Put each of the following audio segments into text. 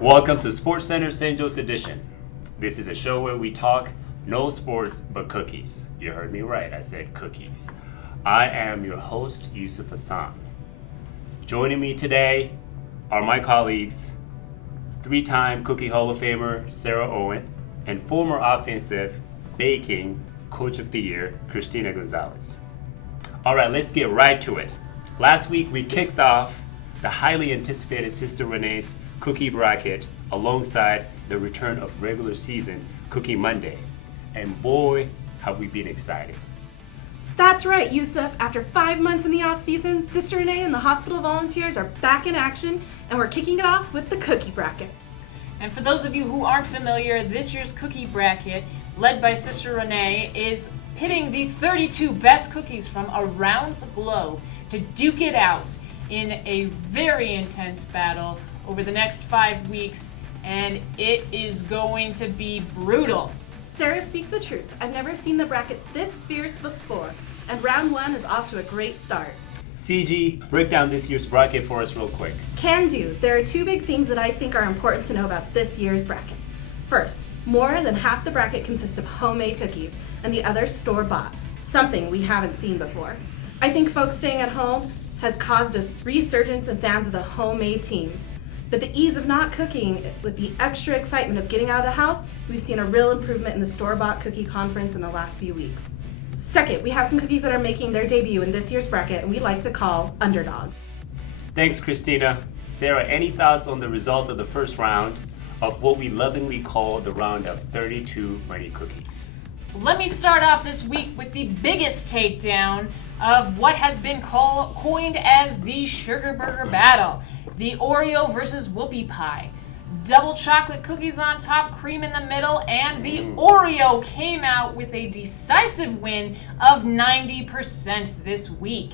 Welcome to SportsCenter St. Joe's Edition. This is a show where we talk no sports but cookies. You heard me right, I said cookies. I am your host, Yusuf Hassan. Joining me today are my colleagues, three-time Cookie Hall of Famer Sarah Owen and former offensive baking Coach of the Year, Christina Gonzalez. All right, let's get right to it. Last week we kicked off the highly anticipated Sister Renee's Cookie Bracket alongside the return of regular season Cookie Monday. And boy, have we been excited. That's right, Yusuf. After 5 months in the off-season, Sister Renee and the hospital volunteers are back in action, and we're kicking it off with the Cookie Bracket. And for those of you who aren't familiar, this year's Cookie Bracket, led by Sister Renee, is pitting the 32 best cookies from around the globe to duke it out in a very intense battle over the next 5 weeks, and it is going to be brutal. Sarah speaks the truth. I've never seen the bracket this fierce before, and round one is off to a great start. CG, break down this year's bracket for us real quick. Can do. There are two big things that I think are important to know about this year's bracket. First, more than half the bracket consists of homemade cookies, and the other store-bought, something we haven't seen before. I think folks staying at home has caused a resurgence in fans of the homemade teams. But the ease of not cooking with the extra excitement of getting out of the house, we've seen a real improvement in the store-bought cookie conference in the last few weeks. Second, we have some cookies that are making their debut in this year's bracket and we like to call underdog. Thanks, Christina. Sarah, any thoughts on the result of the first round of what we lovingly call the round of 32 money cookies? Let me start off this week with the biggest takedown of what has been coined as the Sugar Burger Battle. The Oreo versus Whoopie Pie. Double chocolate cookies on top, cream in the middle, and the Oreo came out with a decisive win of 90% this week.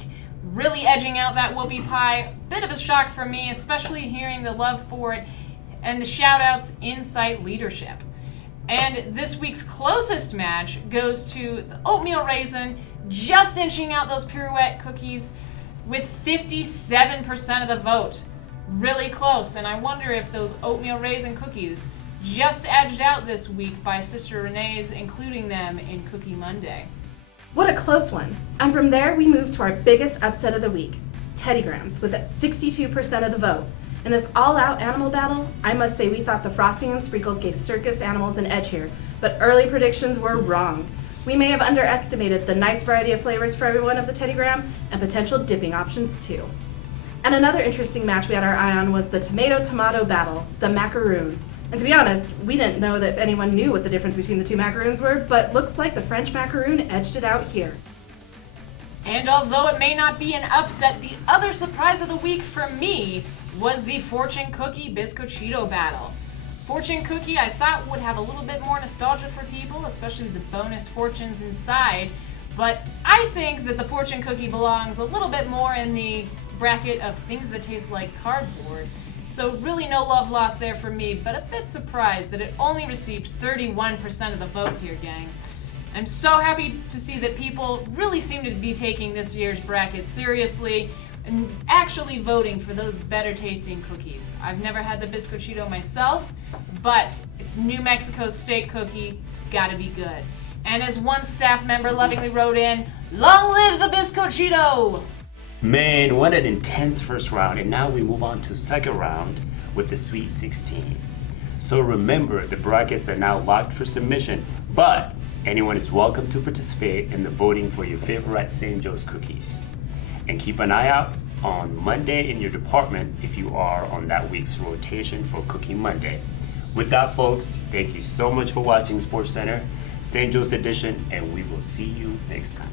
Really edging out that Whoopie Pie. Bit of a shock for me, especially hearing the love for it and the shout-outs in-site leadership. And this week's closest match goes to the Oatmeal Raisin, just inching out those pirouette cookies with 57% of the vote. Really close, and I wonder if those Oatmeal Raisin cookies just edged out this week by Sister Renee's including them in Cookie Monday. What a close one. And from there, we move to our biggest upset of the week, Teddy Grahams, with 62% of the vote. In this all-out animal battle, I must say we thought the frosting and sprinkles gave circus animals an edge here, but early predictions were wrong. We may have underestimated the nice variety of flavors for everyone of the Teddy Graham and potential dipping options too. And another interesting match we had our eye on was the tomato-tomato battle, the macaroons. And to be honest, we didn't know that anyone knew what the difference between the two macaroons were, but looks like the French macaroon edged it out here. And although it may not be an upset, the other surprise of the week for me was the Fortune Cookie Biscochito battle. Fortune Cookie I thought would have a little bit more nostalgia for people, especially the bonus fortunes inside, but I think that the Fortune Cookie belongs a little bit more in the bracket of things that taste like cardboard. So really no love lost there for me, but a bit surprised that it only received 31% of the vote here, gang. I'm so happy to see that people really seem to be taking this year's bracket seriously and actually voting for those better tasting cookies. I've never had the Biscochito myself, but it's New Mexico state cookie, it's gotta be good. And as one staff member lovingly wrote in, long live the Biscochito! Man, what an intense first round, and now we move on to second round with the Sweet 16. So remember, the brackets are now locked for submission, but anyone is welcome to participate in the voting for your favorite St. Joe's cookies. And keep an eye out on Monday in your department if you are on that week's rotation for Cookie Monday. With that, folks, thank you so much for watching SportsCenter, St. Joe's Edition, and we will see you next time.